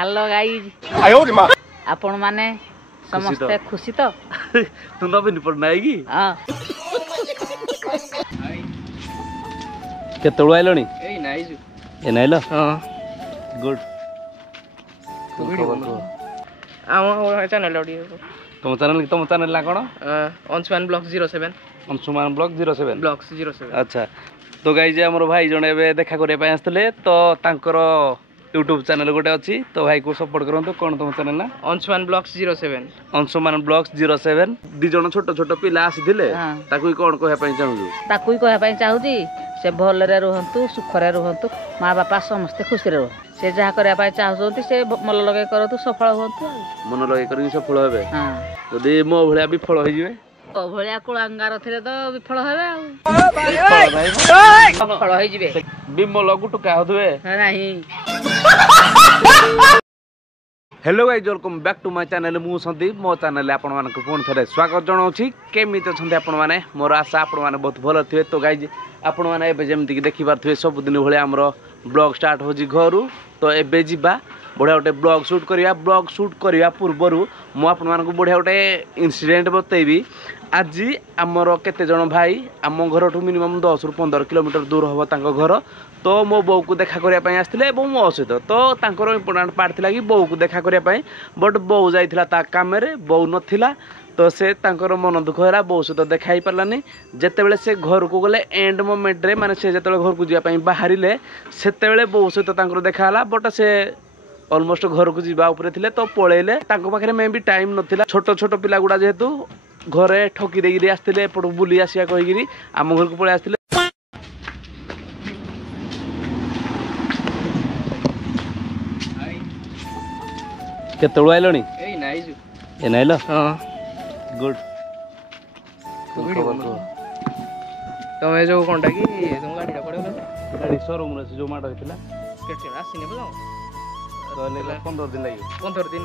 hello guys आपण माने समस्ते खुशी तो तू नवीन पड़ना है कि हां केतळो आइलोनी ए नाइ जु ए नाइलो हां गुड आम चैनल ऑडियो तुम चैनल ना कोन Anshuman blog 07 Anshuman blog 07 blogs 07 अच्छा तो गाइज हमर भाई जणे बे देखा करे पय आस्तले तो तांकर YouTube चैनल गोटे अच्छी तो भाई को सपोर्ट करंतु कोन तुम चैनल ना अंशुमान ब्लॉग्स 07 अंशुमान ब्लॉग्स 07 दी जण छोट छोट पिला आसीथिले ताकुई कोन कहया पय चाहू ताकुई कहया पय चाहूजी से भलरे रहंतु सुखरे रहंतु माँ बापा समस्त खुशी रह से जहा करया पय चाहूजंती से मन लगे करतु सफल होंतु मन लगे करी सफल हेबे हां जदी मो भलिया विफल होई जिवे ओ भलिया कुळांगार थिले तो विफल हेबे आ सफल होई जिवे बिमल गुटुका होदुवे नाही hello guys welcome back to my channel मु संदीप मो चैनल आपण मान को फोन थरे स्वागत जणाउछि केमित छथि आपण माने मोर आशा आपण माने बहुत भलो थिए तो गाइज आपण माने एबे जेमति कि देखि पारथुए सब दिन भले हमरो ब्लॉग स्टार्ट होजी घरु तो एबे जिबा बढ़िया गोटे ब्लॉग शूट करिया पूर्वरु मु आपण मान को बढ़िया गोटे इंसिडेंट बतैबी आज आमर केते जण भाई आम घर ठू मिनिमम 10 रु 15 किलोमीटर दूर हबो तांको घर तो मो बो को देखा करिया पय आस्थिले एवं मो सहित तो तांकर इंपोर्टेंट पार्ट थिला कि बो को देखा करिया पय बट बो जाइथिला ता काम रे बो नथिला तो से तांकर मन दुख होला बो सहित देखाई परलानी जेते बेले से घर को गले एंड मोमेंट रे माने से जेते घर को जिया पय बाहरिले सेते बेले बो सहित तांकर देखा होला बट से ऑलमोस्ट घर को जीवा ऊपर थिले तो पळेले तांको पाखरे मे भी टाइम नथिला छोट छोट पिला गुडा जेहेतु घरे ठकी देगिरी आस्थिले एपट बुली आसिया कहिगिरी आम घर को पळे आस्थिले केतळो आइलोनी ए नाइ जु ए नाइलो हां गुड तमे जो कोनटा कि तुम गाडीटा पड़े गाडी शोरूम रे जो माड होइतिला केते आसीने बजाओ कहले 15 दिन लागियो 15 दिन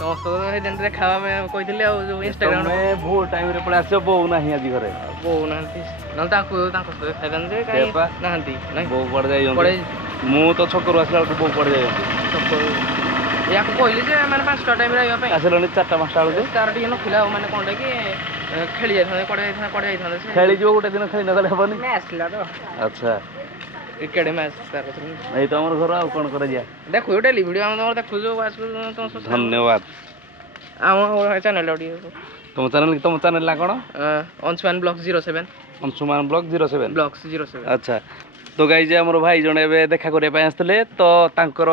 समस्त हे दिन रे खावा में कहितले आ जो इंस्टाग्राम में भो टाइम रे पळे आछो बो नाही आजि घरे बो नांती न ताको खाइदन रे काई नांती नै बो पड़ जाय मु तो छकरु आसला बो पड़ जाय छकरु या को कहली जे माने 5टा टाइम रे आइबा पे आसलनी 4टा 5टा बेलू तार टिके नखिला माने कोनटा कि खेली जाय पड़े जाय से खेली जो गुटे दिन खेली न गले हबनी मैच ला तो अच्छा क्रिकेट मैच तार एई तो हमर घर आ कोन करे जा देखो डेली वीडियो हम देखो जो वाच तुम धन्यवाद आम चैनल ऑडियो तुम चैनल ला कोन Anshuman blog 07 Anshuman blog 07 blogs 07 अच्छा तो गाइज हमर भाई जणे बे देखा करे पय आस्तले तो तांकर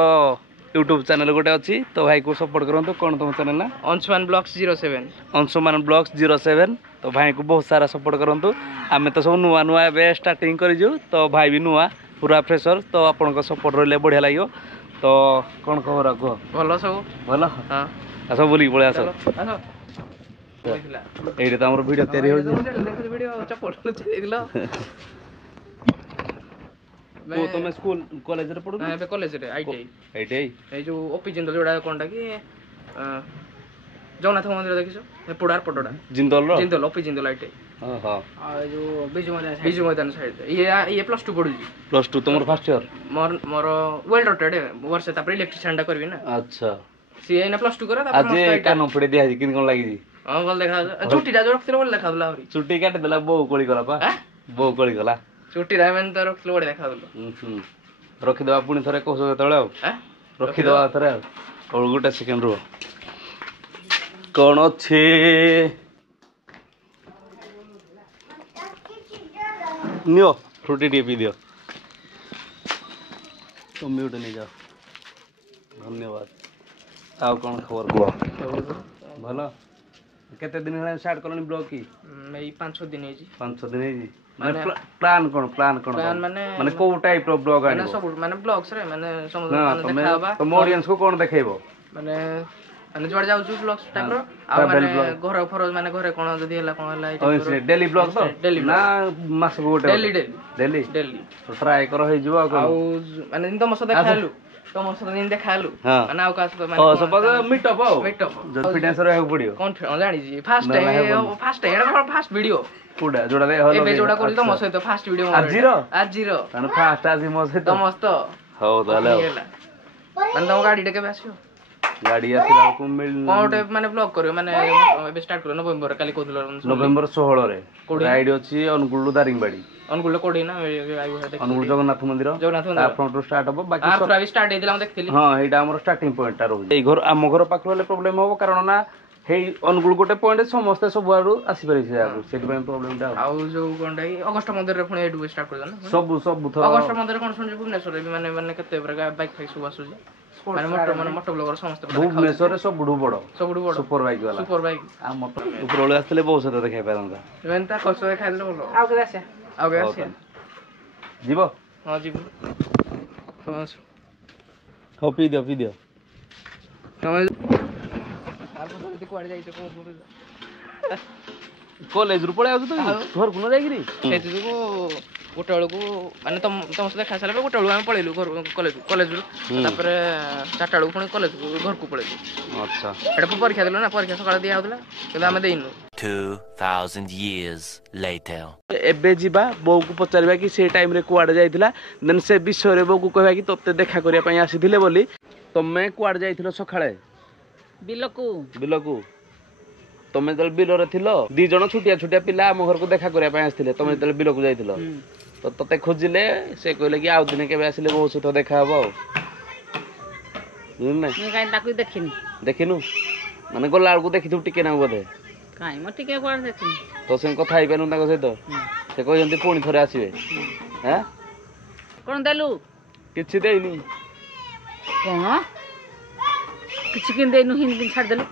YouTube चैनल गोटे अच्छी तो भाई को सपोर्ट करंतु कोन तुम चैनल ना अंशुमान ब्लॉग्स 07 अंशुमान ब्लॉग्स 07 तो भाई को बहुत सारा सपोर्ट करंतु आमे तो सब नुआ नुआ बे स्टार्टिंग करिजु तो भाई भी नुआ पूरा फ्रेशर तो आपन को सपोर्ट रहले बढ़िया लागियो तो कोन खबर को भलो सब भलो हां आसो बोली पळे आसो आसो एइरे त हमर वीडियो तयारी हो जे वीडियो चपल दिलो मैं तो मैं स्कूल कॉलेज रे पढु हां बे कॉलेज रे आईटीआई ए जो ओपी जिंदल जोडा कोनटा कि जगन्नाथ मंदिर देखिसो ए पुडार पटोडा जिंदल ओपी जिंदल आईटीआई हां हां आ जो बिजु मैदान साइड ये प्लस 2 पढु प्लस 2 तुमर फर्स्ट ईयर मोर वेल रोटेड वर्ष तापर इलेक्ट्रिशियन टा करबी ना अच्छा सी एना प्लस 2 करा तापर आज कानो पडे दिया किन कोन लागि जी हां बोल देखा छुट्टी टा जो रखथिले बोल देखा दला हरी छुट्टी काटे दला बो कोली गला पा बो कोली गला छुट्टी रामेन तो रखथिले बोल देखा दलो रखि दवा पुनी थरे कोसो तळे आ रखि दवा थरे और गुटा सेकंड रो कोन अछि नियो फ्रूटी टी पी दियो तो म्यूट नहीं जाओ धन्यवाद आउ कौन खबर को भलो केते दिन हेला स्टार्ट करनी ब्लॉग की मैं 5-6 दिन हेजी 5-6 दिन हेजी माने प्लान माने को टाइप रो ब्लॉग आनी माने सब माने ब्लॉग्स रे माने समुद्र माने देखाबा तो ऑडियंस को कोन देखाइबो माने माने जोड़ जाउ छु ब्लॉग्स टाइप रो आ माने घर फरोज माने घरे कोन जदी हला कोन हला इट डेली ब्लॉग तो ना मास गोटे डेली तो ट्राई करो हे जुवा को माने दिन तो मस देखालु तो मस दिन देखालु माने आउ का तो माने सपोज मीटअप जो फिटनेस रे हो पड़ियो कोन जानि जी फर्स्ट टाइम फर्स्ट वीडियो पुडा जोड़ा दे हलो ए जोड़ा कोली तो मस तो फर्स्ट वीडियो आज जीरो ताने फर्स्ट आज मस तो मस्त हो ताले ମାନେ ତମ ଗାଡିଟା କେବେ ଆସିବ ଗାଡି ଆସିଲା ବେଳକୁ କଣ ଗୋଟେ ମାନେ ବ୍ଲକ୍ କରିବ ମାନେ ଏବେ ଷ୍ଟାର୍ଟ କରିବ ନଭେମ୍ବର କାଲି କହୁଥିଲ ନଭେମ୍ବର 16 ରାଇଡ୍ ଅଛି ଅନୁଗୁଳ ଦାରିଙ୍ଗବାଡି ଅନୁଗୁଳ କୋଉଠି ନା ଅନୁଗୁଳ ଜଗନ୍ନାଥ ମନ୍ଦିର ତା ଫ୍ରଣ୍ଟରୁ ଷ୍ଟାର୍ଟ ହବ ବାକି ଷ୍ଟାର୍ଟ ହେଇଥିଲା ମୁଁ ଦେଖିଥିଲି ହଁ ଏଇଟା ଆମର ଷ୍ଟାର୍ଟିଂ ପଏଣ୍ଟଟା ରହୁଛି ଏଇ ଘର ଆମ ଘର ପାଖରୁ ହେଲେ ପ୍ରୋବ୍ଲେମ ହବ କାରଣ ନା ହେଇ ଅନୁଗୁଳ ଗୋଟେ ପଏଣ୍ଟ ସମସ୍ତେ ସବୁଆଡୁ ଆସିପାରିବେ ସେ ଆଗକୁ ସେଥିପାଇଁ ପ୍ରୋବ୍ଲେମଟା ଆଉ ଯୋଉ କଣଟା ଅଗଷ୍ଟ ମନ୍ଦିରରେ ପୁଣି ଏଇଠୁ ଷ୍ଟାର୍ଟ କରୁଛ ନା ସବୁ ଥର ଅଗଷ୍ଟ ମନ୍ଦିର କଣ ଶୁଣିଛି ଭୁବନେଶ୍ୱରରେ ବି ମାନେ କେତେ ବାଇକ୍ ଫାଇକ୍ ସବୁ ଆସୁଛି ମାନେ ମୋଟର ବ୍ଲଗର ସମସ୍ତେ ଭୁବନେଶ୍ୱରରେ ସବୁଠୁ ବଡ ସୁପର ବାଇକ୍ ଆମ ଉପରବେଳେ ଆସିଥିଲେ ବହୁତ ସହିତ ଦେଖାଇ ପାରନ୍ତା ତା କଷ୍ଟ ଖାଇଦେଲେ ଭଲ ଆଉ କେବେ ଆସିବା ଯିବ ହଁ ଯିବୁ ହଉ ପିଇ ଦିଅ କୁଆଡେ ଯାଇଛ କଲେଜରୁ ପଳେଇ ଆସୁଛୁ ତ ଘରକୁ ନ ଯାଇକିରି ସେଇଥି ଯୋଗୁ ଗୋଟେ ବେଳକୁ ମାନେ ତମ ସହିତ ଦେଖା ସାରିଲା ଗୋଟେ ବେଳକୁ ଆମେ ପଳେଇଲୁ କଲେଜରୁ ତାପରେ 4ଟା ବେଳକୁ ପୁଣି ଘରକୁ ପଳେଇଲୁ ଆଚ୍ଛା ଏଟା ପରୀକ୍ଷା ଦେଲୁ ନା ପରୀକ୍ଷା ସକାଳେ ଦିଆ ହଉଥିଲା କିନ୍ତୁ ଆମେ ଦେଇନୁ 2000 years later ଏବେ ଯିବା ବୋଉକୁ ପଚାରିବା କି ସେ ଟାଇମରେ କୁଆଡେ ଯାଇଥିଲା ଦେନ୍ ସେ ବିଷୟରେ ବୋଉକୁ କହିବା କି ତତେ ଦେଖା କରିବା ପାଇଁ ଆସିଥିଲେ ବୋଲି ତମେ କୁଆଡେ ଯାଇଥିଲ ସକାଳେ ବିଲକୁ ତମେ ଯେତେବେଳେ ବିଲରେ ଥିଲ 2 ଜଣ ଛୋଟିଆ ପିଲା ଆମ ଘରକୁ ଦେଖା କରିବା ପାଇଁ ଆସିଥିଲେ ତମେ ଯେତେବେଳେ ବିଲକୁ ଯାଇଥିଲ ତ ତତେ ଖୋଜିଲେ ସେ କହିଲେ କି ଆଉ ଦିନେ କେବେ ଆସିଲେ ବୋଉ ସହିତ ଦେଖା ହବ ଆଉ ଦେଖିନୁ ମାନେ ଗଲା ବେଳକୁ ଦେଖିଥିବୁ ଟିକେ ନା ବୋଧେ ତ ସେ କଥା ହେଇପାରିଲୁ ତାଙ୍କ ସହିତ ସେ କହିଛନ୍ତି ପୁଣି ଥରେ ଆସିବେ କଣ ଦେଲୁ କିଛି ଦେଇନି କିଛି କିଣି ଦେଇନୁ ହିନ୍ଦି ଛାଡ଼ିଦେଲୁ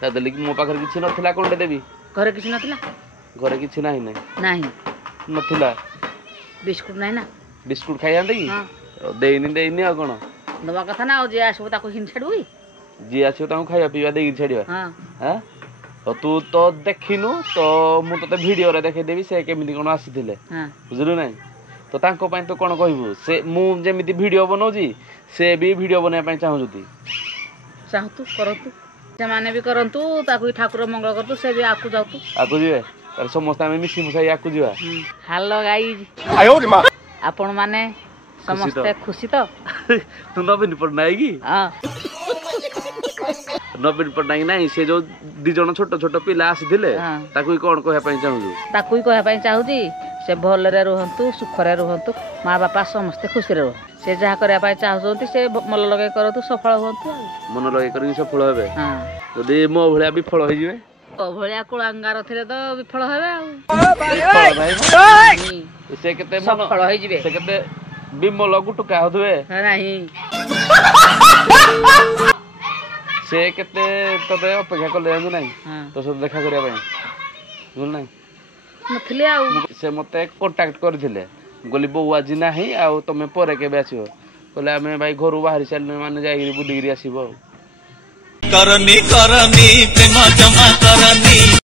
ଛାଡ଼ିଦେଲି କି ମୋ ପାଖରେ କିଛି ନଥିଲା କଣଟେ ଦେବି ଘରେ କିଛି ନଥିଲା ଘରେ କିଛି ନାହିଁ ନଥିଲା ବିସ୍କୁଟ ନାହିଁ ନା ବିସ୍କୁଟ ଖାଇଯାଆନ୍ତି କି ଦେଇନି ଆଉ କଣ ଦବା କଥା ନା ଆଉ ଯିଏ ଆସିବ ତାକୁ ହିନ୍ଦି ଛାଡ଼ିବୁ କି ଯିଏ ଆସିବ ତାଙ୍କୁ ଖାଇବା ପିଇବା ଦେଇକି ଛାଡ଼ିବା ତୁ ତ ଦେଖିନୁ ତ ମୁଁ ତତେ ଭିଡିଓରେ ଦେଖେଇଦେବି ସେ କେମିତି କଣ ଆସିଥିଲେ ବୁଝିଲୁ ନାଇଁ ତ ତାଙ୍କ ପାଇଁ ତୁ କଣ କହିବୁ ସେ ମୁଁ ଯେମିତି ଭିଡିଓ ବନଉଛି ସେ ବି ଭିଡିଓ ବନେଇବା ପାଇଁ ଚାହୁଁଛନ୍ତି ଚାହୁଁତୁ କରନ୍ତୁ ସେମାନେ ବି କରନ୍ତୁ ତାକୁ ଠାକୁର ମଙ୍ଗଳ କରନ୍ତୁ ସେ ବି ଆକୁ ଯାଉତୁ ଆକୁ ଯିବେ ତାହେଲେ ସମସ୍ତେ ଆମେ ମିଶି ମୁଶାଇ ଆକୁ ଯିବା ହ୍ୟାଲୋ ଗାଇଜ୍ ଆପଣ ମାନେ ସମସ୍ତେ ଖୁସି ତ ତୁ ନବୀନ ପଟ୍ଟନାୟକ କି ନବୀନ ପଟ୍ଟନାୟକ ନାହିଁ ସେ ଯୋଉ 2 ଜଣ ଛୋଟ ପିଲା ଆସିଥିଲେ ତାକୁ କଣ କହିବା ପାଇଁ ଚାହୁଁଛୁ ତାକୁ କହିବା ପାଇଁ ଚାହୁଁଛି ସେ ଭଲରେ ରୁହନ୍ତୁ ସୁଖରେ ରୁହନ୍ତୁ ମା ବାପା ସମସ୍ତେ ଖୁସିରେ ରୁହନ୍ତୁ ସେ ଯାହା କରିବା ପାଇଁ ଚାହୁଁଛନ୍ତି ସେ ମନ ଲଗେଇ କରନ୍ତୁ ସଫଳ ହୁଅନ୍ତୁ ମନ ଲଗେଇ କରିକି ସଫଳ ହେବେ ଯଦି ମୋ ଭଳିଆ ବିଫଳ ହେଇଯିବେ ତୋ ଭଳିଆ କୁଳାଙ୍ଗାର ଥିଲେ ତ ବିଫଳ ହେବେ ଆଉ ସେ କେତେ ସଫଳ ହେଇଯିବେ ସେ କେତେ ବିମଲ ଗୁଟୁକା ହଉଥିବେ ନାହିଁ ସେ କେତେ ତତେ ଅପେକ୍ଷା କଲେ ଜାଣୁ ନାହିଁ ତୋ ସହିତ ଦେଖା କରିବା ପାଇଁ ବୁଝୁ ନାହିଁ ନଥିଲେ ଆଉ ସେ ମତେ କଣ୍ଟାକ୍ଟ କରିଥିଲେ କହିଲି ବୋଉ ଆଜି ନାହିଁ ଆଉ ତମେ ପରେ କେବେ ଆସିବ କହିଲେ ଆମେ ଭାଇ ଘରୁ ବାହାରି ସାରିଲୁ ମାନେ ଯାଇକିରି ବୁଲିକିରି ଆସିବ ଆଉ